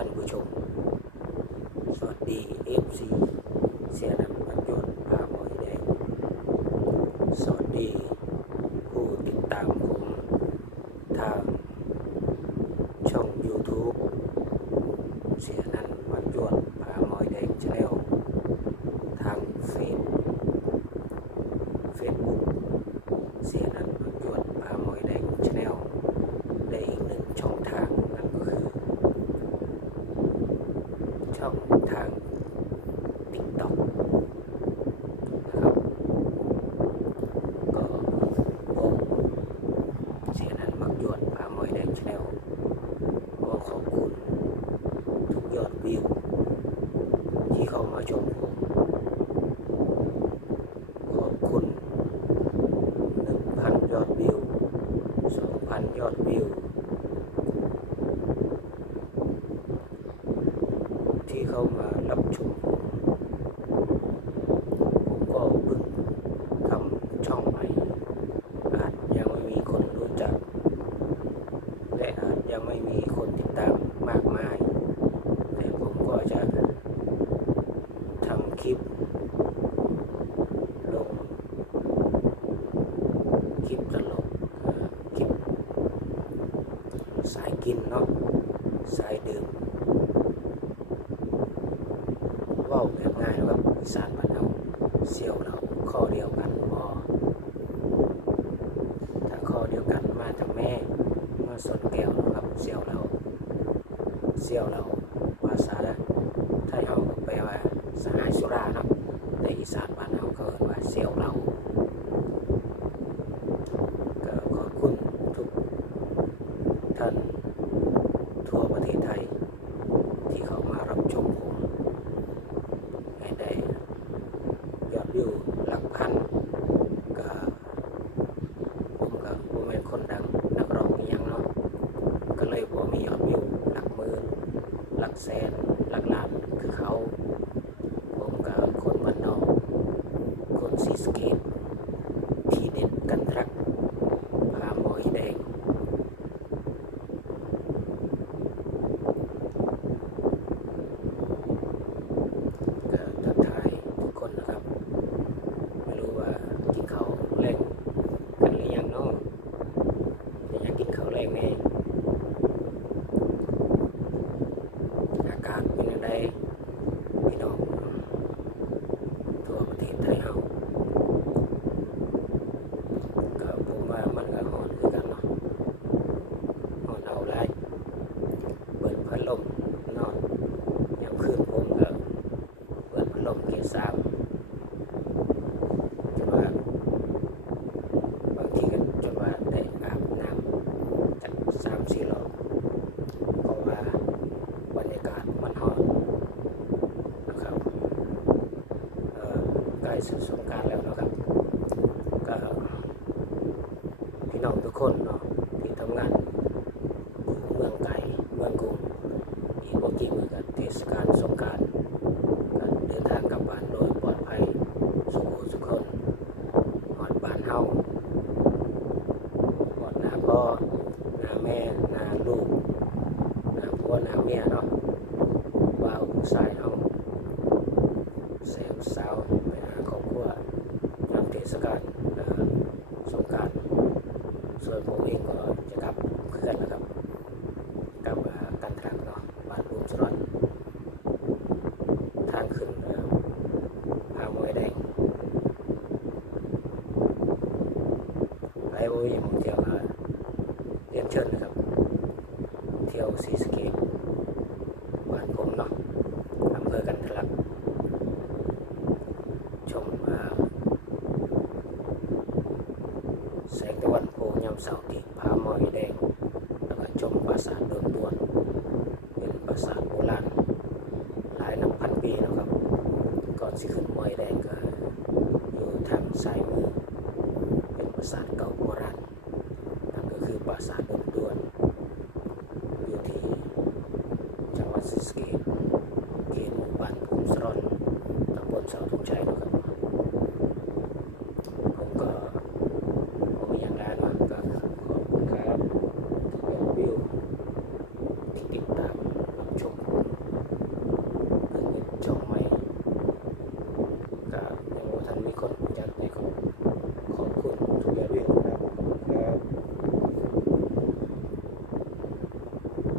านผู้ชม สวัสดีเอฟซีเสียนันบันยนต์พาหมอยแดง สวัสดีผู้ติดตามผมทางช่อง YouTube เสียนันบันยนต์พาหมอยแดงชาแนลทางเฟซเฟซบุ๊กเสียนันบันยนต์พาหมอยแดงชาแนลได้อีกหนึ่งช่องทางนั่นก็คือ ช่องทาง TikTok นะครับ ก็ผมเสียนันมักยวนพามอยแดงชาแนลก็ขอบคุณทุกยอดวิว ที่เข้ามาชมผม ขอบคุณ 1,000 ยอดวิว 2,000 ยอดวิว ที่เข้ามา รับชมผมผมก็เพิ่งทำช่องใหม่อาจยังไม่มีคนรู้จัก และอาจยังไม่มีคนติดตามมากมาย แต่ผมก็จะทำคลิปลงคลิปตลกคลิปสายกินเนาะสายดื่ม เว้าแบบง่ายนะครับอีสานบ้านเราเสี่ยวเราข้อเดียวกันพอถ้าข้อเดียวกันมาจากแม่มาสดแก้วนะครับเสี่ยวเราเสี่ยวเราภาษาไทยเขาแปลว่าสหายสุราเนาะแต่อีสานบ้านเราก็เรียกว่าเสี่ยวเราก็ขอบคุณทุกท่านทั่วประเทศไทย ที่เขามารับชมผม ให้ได้ย อยู่หลักพันก็ผมก็ผมเป็นคนดังนักร้องอย่างเนาะก็เลยบ่มียอดอยู่หลักหมื่นหลักแสนหลักล้านคือเขาผมก็คนบ้านนอกคนซีสเกตที่เด็ดกันทรักพาหมอยแดง ก็ทักทายทุกคนนะครับ ไม่รู้ว่ากินข้าวแรงกันหรือยังเนาะแต่อยากกินข้าวแรงแน่อากาศเป็นยังไงพี่น้องทั่วประเทศไทยเฮาก็ผมว่ามันก็ร้อนคือกันเนาะร้อนเอาไรเปิดพัดลมนอนยามคืนผมก็ เปิดพัดลมเกียร์สามจนว่าบางทีก็จนว่าได้อาบน้ำจากสามสี่รอบเพราะว่าบรรยากาศมันร้อนนะครับเอ่อใกล้ สุดสงการแล้วนะครับก็พี่น้องทุกคนเนาะที่ทำงานเมืองไกลเมืองกรุงอีกพวกกี่มือกับเทศกาลสงการการเดินทางกลับบ้านโดยปลอดภัยสุขสุขคนหอดบ้านเฮาหอดหน้าพ่อหน้าแม่หน้าลูกหน้าพ่อหน้าเมียเนาะว่าวผู้ชายเฮาเซลสาวไปหาครอบครัวยามเทศกาลเอ่อสงกรารส่ วนผมเองก็จะกลับเพื่อนนะครับกลับอ่ากันทางเนาะบ้านบุญสรอนทางขึ้นเอามวยแดงไปโอ้ยผมเที่ยวเรียนเชิญนะครับ เที่ยวซีสเกษบ้านผมเนาะอำเภอกันทะลัก ชมเอ่อแสงตะวัน โผล่ยามเสาร์ที่ผามอยแดงแล้วก็ชมปราสาทโดนตวนเป็นปราสาทโบราณหลายนับพันปีแล้วครับก่อนสิขึ้นมวยแดงก็อยู่ทางซ้ายมือเป็นปราสาทเก่าโบราณนั่นก็คือปราสาทโดมดวนอยู่ที่จังหวัดศรีสเกษเขตหมู่บ้านภูมิสรอนตำบลเสาธงชัยนะ